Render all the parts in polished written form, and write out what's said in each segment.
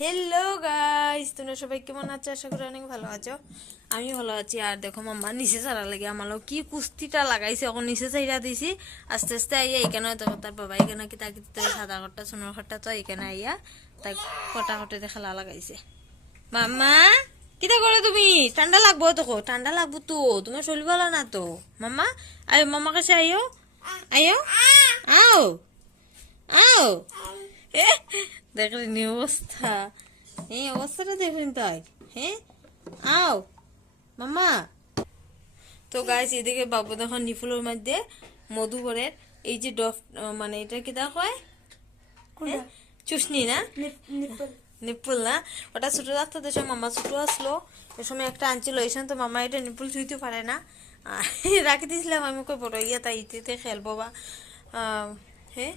Hello guys, তোমরা সবাই কেমন আছো? আশা করি অনেক ভালো আছো। আমি ভালো আছি। আর দেখো মাম্মা নিচে ছাড়া লাগে আমার কি কুস্তিটা লাগাইছে, এখন নিচে চাইরা দিছি। আস্তে আস্তে আইয়া এখানে তো তার বাবা এখানে কি তাকে সাদা ঘরটা সোনার ঘরটা তো এখানে আইয়া তাই কটা কটে খেলা লাগাইছে। মাম্মা কিটা করো তুমি? ঠান্ডা লাগবো তো, ঠান্ডা লাগবো তো, তোমার শরীর ভালো না তো। মাম্মা আয়ো, মাম্মা কাছে আইও, আইও, আও আও। দেখলেন অবস্থা, এই অবস্থাটা দেখলেন তাই। হ্যাঁ আও মাম্মা। তো গাইস এদিকে বাবু দেখো নিফুলের মধ্যে মধুবরের এই যে ডফ মানে এটা কি দা হয় চুষনি না নিপুল না, ওটা ছোট রাখতো দেশে মামা ছোট আসলো এ সময় একটা আনছিল এসে তো মামা এটা নিপুল ছুঁইতে পারে না, রাখি দিয়েছিলাম আমি কই বড় ইয়া তাই ইতে খেলবো বা হ্যাঁ।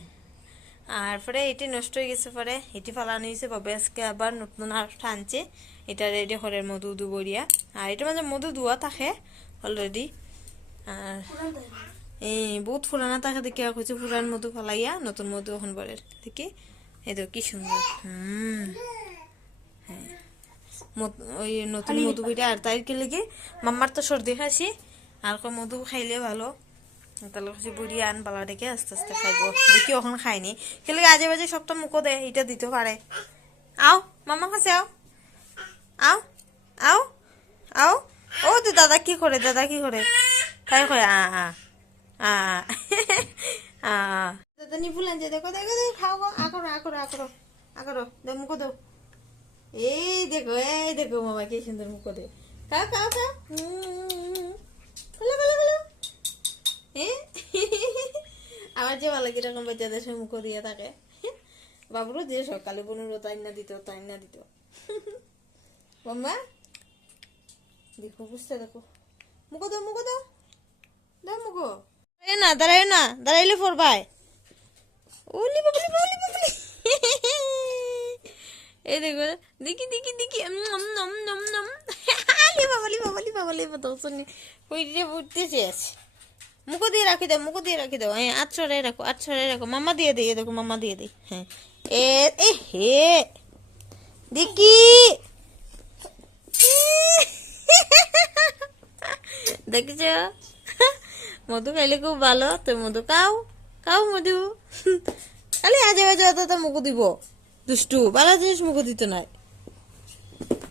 আর পরে এটি নষ্ট হয়ে গেছে, পরে এটি ফালানো হয়েছে বাবা আজকে আবার নতুন আরেকটা আনছে, এটা রেডি করে মধু দুবরিয়া। আর এটা মাঝে মধু ধোয়া থাকে অলরেডি। আর এই বহুত ফুরানা থাকে দেখে হচ্ছে পুরান মধু ফালাইয়া নতুন মধু এখন পরে দেখি এই তো কি সুন্দর। হ্যাঁ ওই নতুন মধু বইটা আর তাই কে লেগে মাম্মার তো সর্দি খাইছি আর মধু খাইলে ভালো, তাহলে হচ্ছে বুড়ি আন বালা ডেকে আস্তে আস্তে খাইব। দেখি ওখানে খাইনি খেলে আজে বাজে সবটা মুখো দেয়, এটা দিতে পারে। আও মামা কাছে আও, আও আও আও। ও তো দাদা কি করে, দাদা কি করে তাই করে আ দাদা নিপুল আনছে, দেখো দেখো দেখো, খাও খাও, আকরো আকরো আকরো আকরো, দে মুখো দাও। এই দেখো মামা কি সুন্দর মুখো দে, খাও খাও খাও। বলো বলো বলো। আমার যে ভালো কিরকম বাচ্চাদের সে মুখ দিয়ে থাকে। বাবুরও যে সকালে পনেরো তাই না দিত মাম্মা দেখো বুঝতে দেখো মুখো দাও মুখো দাও দাও মুখো। না দাঁড়ায় না, দাঁড়াইলে পড়বাই। ওলি বাবলি বাবলি বাবলি। এই দেখো দেখি দেখি দেখি আলি বাবলি বাবলি বাবলি দোসনি কইরে বুঝতেছে আছে। মুখো দিয়ে রাখি দাও, মুখো দিয়ে রাখি দাও। হ্যাঁ আচ্ছরে রাখো, আচ্ছরে রাখো। মাম্মা দিয়ে দিই, দেখো মাম্মা দিয়ে দিই। হ্যাঁ এ হে দেখি দেখছ মধু খাইলে খুব ভালো, তো মধু খাও খাও মধু। খালি আজে বাজে অত মুখো দিব দুষ্টু, ভালো জিনিস মুখো দিতে নাই।